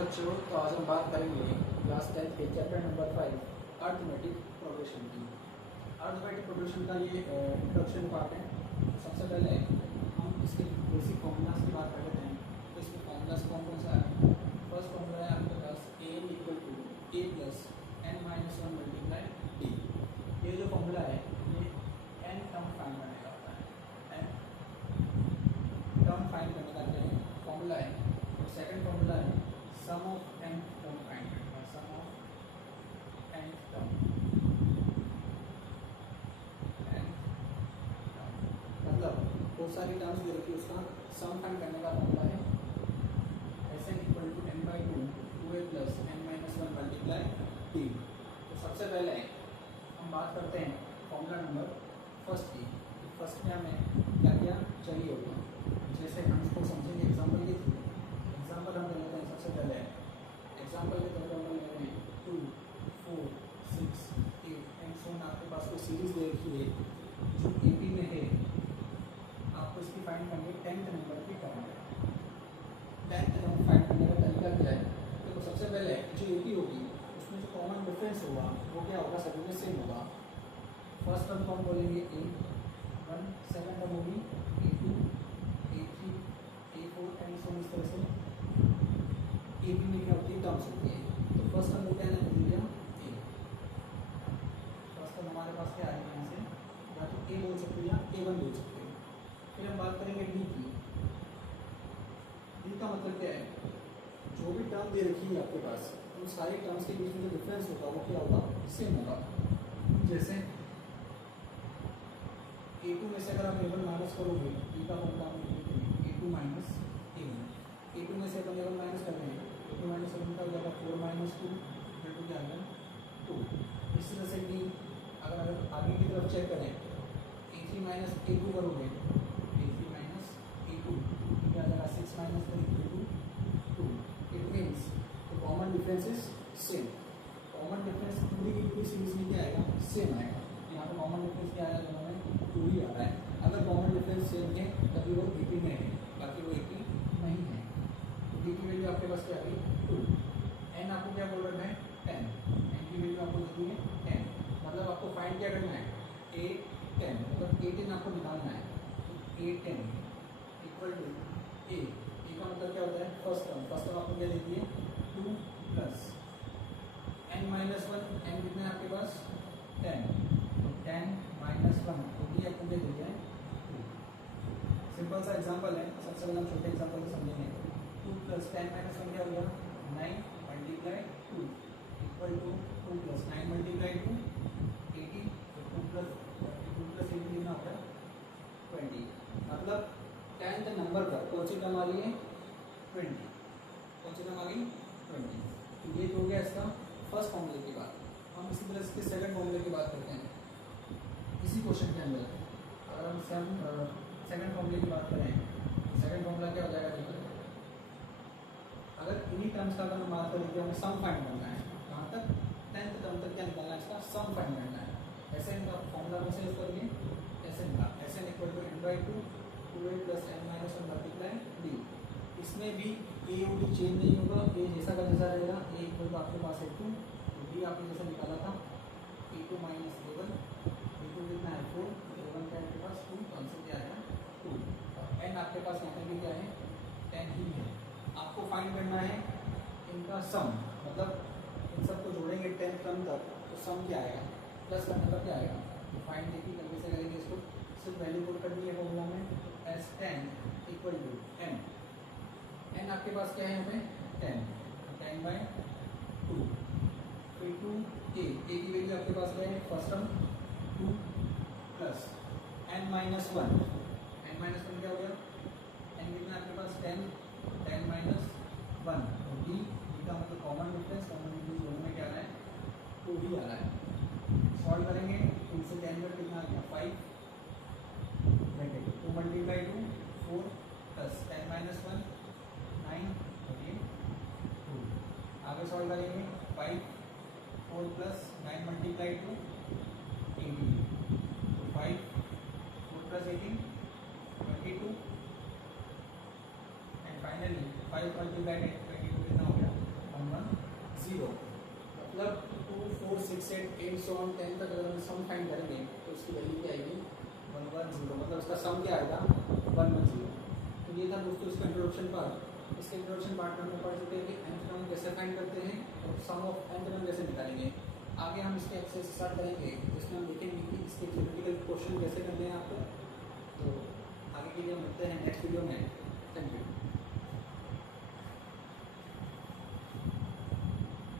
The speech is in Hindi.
बच्चों, तो आज हम बात करेंगे क्लास 10 के चैप्टर नंबर 5 अर्थमेटिक प्रोग्रेशन की। अर्थमेटिक प्रोग्रेशन का ये इंट्रोडक्शन पार्ट है। सबसे पहले हम इसके बेसिक फॉर्मूलाज की बात कर लेते हैं। तो इसमें फॉर्मूलाज कौन कौन सा है? फर्स्ट फॉर्मूला है आपके पास a equal to a plus n minus one multiply d। ये जो फॉर्मूला है ये n टर्म फाइंड करने का होता है। n टर्म फाइंड करने का जो फॉर्मूला है। और सेकंड फॉर्मूला है सम ऑफ n टर्म फाइंड करने का। सम ऑफ n टर्म मतलब बहुत सारी टर्म्स दे रखी है, उसका सम फाइंड करने का फॉर्मूला है Sn equal to n by two 2a plus n minus one multiply d। तो सबसे पहले हम बात करते हैं फॉर्मूला नंबर फर्स्ट की। फर्स्ट में हमें क्या क्या चाहिए होगा, जैसे हम इसको समझेंगे एग्जाम्पल के थ्रू। एग्जाम्पल हम लेते हैं। सबसे पहले एग्जाम्पल के तौर पर हम लेते हैं 2, 4, 6, 8 एंड सो ऑन। आपके पास कोई सीरीज दे रखी है जो AP में है, आपको इसकी फाइंड करनी है 10th नंबर की टर्म है। 10th नंबर फाइंड करने का तरीका क्या है? देखो, सबसे पहले जो AP होगी उसमें जो कॉमन डिफरेंस होगा वो क्या होगा? सभी में सेम होगा। फर्स्ट टर्म को हम बोलेंगे A1, सेकंड टर्म होगी A2, A3, A4 and so इस तरह से AP में क्या होती है? टर्म्स होती है। तो फर्स्ट टर्म क्या है? लिया A। फर्स्ट टर्म हमारे पास क्या आएगा? यहाँ से या तो A बोल सकते हैं या A1 बोल सकते हैं। फिर हम बात करेंगे D की। D का मतलब क्या है? जो भी टर्म दे रखी है आपके पास, उन सारी टर्म्स के बीच में जो डिफरेंस होगा वो क्या होगा? सेम होगा। जैसे A2 में से अगर आप A1 माइनस करोगे, D का फॉर्मूला आप लिखेंगे A2 माइनस A1। A2 में से अपन A1 माइनस कर रहे हैं, A2 माइनस A1 का हो जाएगा 4 माइनस 2 फिर टू क्या आ गया 2। इस तरह से D अगर आगे की तरफ चेक करें, A3 माइनस A2 करोगे, A3 माइनस A2 क्या आ जाएगा 6 minus 3 2। It means the common difference is same. Common difference पूरी की पूरी सीरीज में क्या आएगा? सेम आएगा। यहाँ पे कॉमन डिफरेंस क्या आएगा? दोनों में 2 ही आ रहा है। अगर कॉमन डिफरेंस सेम है तभी वो AP में है, बाकी वो AP नहीं है। तो D की वैल्यू आपके पास क्या आ गई? 2। n आपको क्या बोल रहा है? 10। n की वैल्यू आपको देती है 10। मतलब आपको फाइंड क्या करना है? A10 मतलब A10 आपको निकालना है। तो A10 इक्वल टू A का मतलब क्या होता है? First term. फर्स्ट टर्म आपको क्या देती है? 2 plus n minus one. n कितना है आपके पास? 10। तो 10 माइनस वन तो भी आपको क्या दे दिया है? 2। सिंपल सा एग्जांपल है। सबसे पहले हम छोटे एग्जांपल से समझेंगे। 2 प्लस 10 माइनस वन क्या हो गया? 9 मल्टीप्लाई 2 इक्वल टू 2 प्लस 9 मल्टीप्लाई 2 18। तो 2 प्लस 18 कितना होता है? 20। मतलब 10th नंबर पर कौन सी टर्म आ रही है? 20। कौन सी टर्म आ गई? 20। तो ये हो गया इसका फर्स्ट फॉर्मूले की बात। हम इसी तरह इसके सेकंड फॉर्मूले की बात करते हैं। इसी क्वेश्चन के अंदर अगर हम सेकंड फॉर्मूले की बात करें, सेकंड फॉर्मूला क्या हो जाएगा? देखो, अगर इन्हीं टर्म्स का अगर हम बात करें कि हमें सम फाइंड करना है, कहाँ तक? 10th टर्म तक क्या निकालना है? इसका सम फाइंड करना है। ऐसे इनका फॉर्मूला कौन सा यूज करेंगे? Sn का। Sn equal to n by 2 2a plus n minus one multiply d। इसमें भी A और D चेंज नहीं होगा, A जैसा का जैसा रहेगा। A इक्वल टू आपके पास है 2, तो D आपने जैसा निकाला था A2 माइनस A1। A2 कितना है? 4। A1 का आपके पास 2, तो आंसर क्या आएगा? 2। और n आपके पास यहाँ पे भी क्या है? 10 ही है। आपको फाइंड करना है इनका सम, मतलब इन सबको जोड़ेंगे 10th टर्म तक, तो सम क्या आएगा? प्लस करने पर क्या आएगा? तो फाइंड देखिए कैसे से करेंगे इसको। सिर्फ वैल्यू पुट करनी है फॉर्मूला में S10 equal to n। n आपके पास क्या है यहाँ पे? 10। 10 बाई 2 फिर 2a। a की वैल्यू आपके पास क्या है? First term 2 plus n minus one. n minus one क्या हो गया? n कितना आपके पास? 10। 10 माइनस वन तो d का मतलब कॉमन डिफरेंस। कॉमन डिफरेंस दोनों में क्या आ रहा है? 2 ही आ रहा है। सॉल्व करेंगे तो इनसे 10 का कितना आ गया? 5 ब्रैकेट 2 मल्टीप्लाई 2 4 प्लस 10 माइनस 1 9 और ये 2। आगे सॉल्व करेंगे 5 4 plus 9 multiply 2 18। 5 4 plus 18 22 and finally 5 multiply 22 कितना हो गया? 0, मतलब 2 4 6 8 8 सो ऑन 10 तक अगर हम सम फाइंड करेंगे तो उसकी वैल्यू क्या आएगी 1 1 0, मतलब उसका सम क्या आएगा 1 1 0। तो ये था दोस्तों इसका इंट्रोडक्शन पार्ट। इसके इंट्रोडक्शन पार्ट में हम पढ़ चुके हैं कि nth टर्म कैसे फाइंड करते हैं और सम ऑफ nth टर्म कैसे निकालेंगे। आगे हम इसके एक्सरसाइज स्टार्ट करेंगे जिसमें हम देखेंगे कि इसके थ्योरेटिकल क्वेश्चन कैसे करने हैं आपको। तो आगे के लिए मिलते हैं नेक्स्ट वीडियो में। Thank you.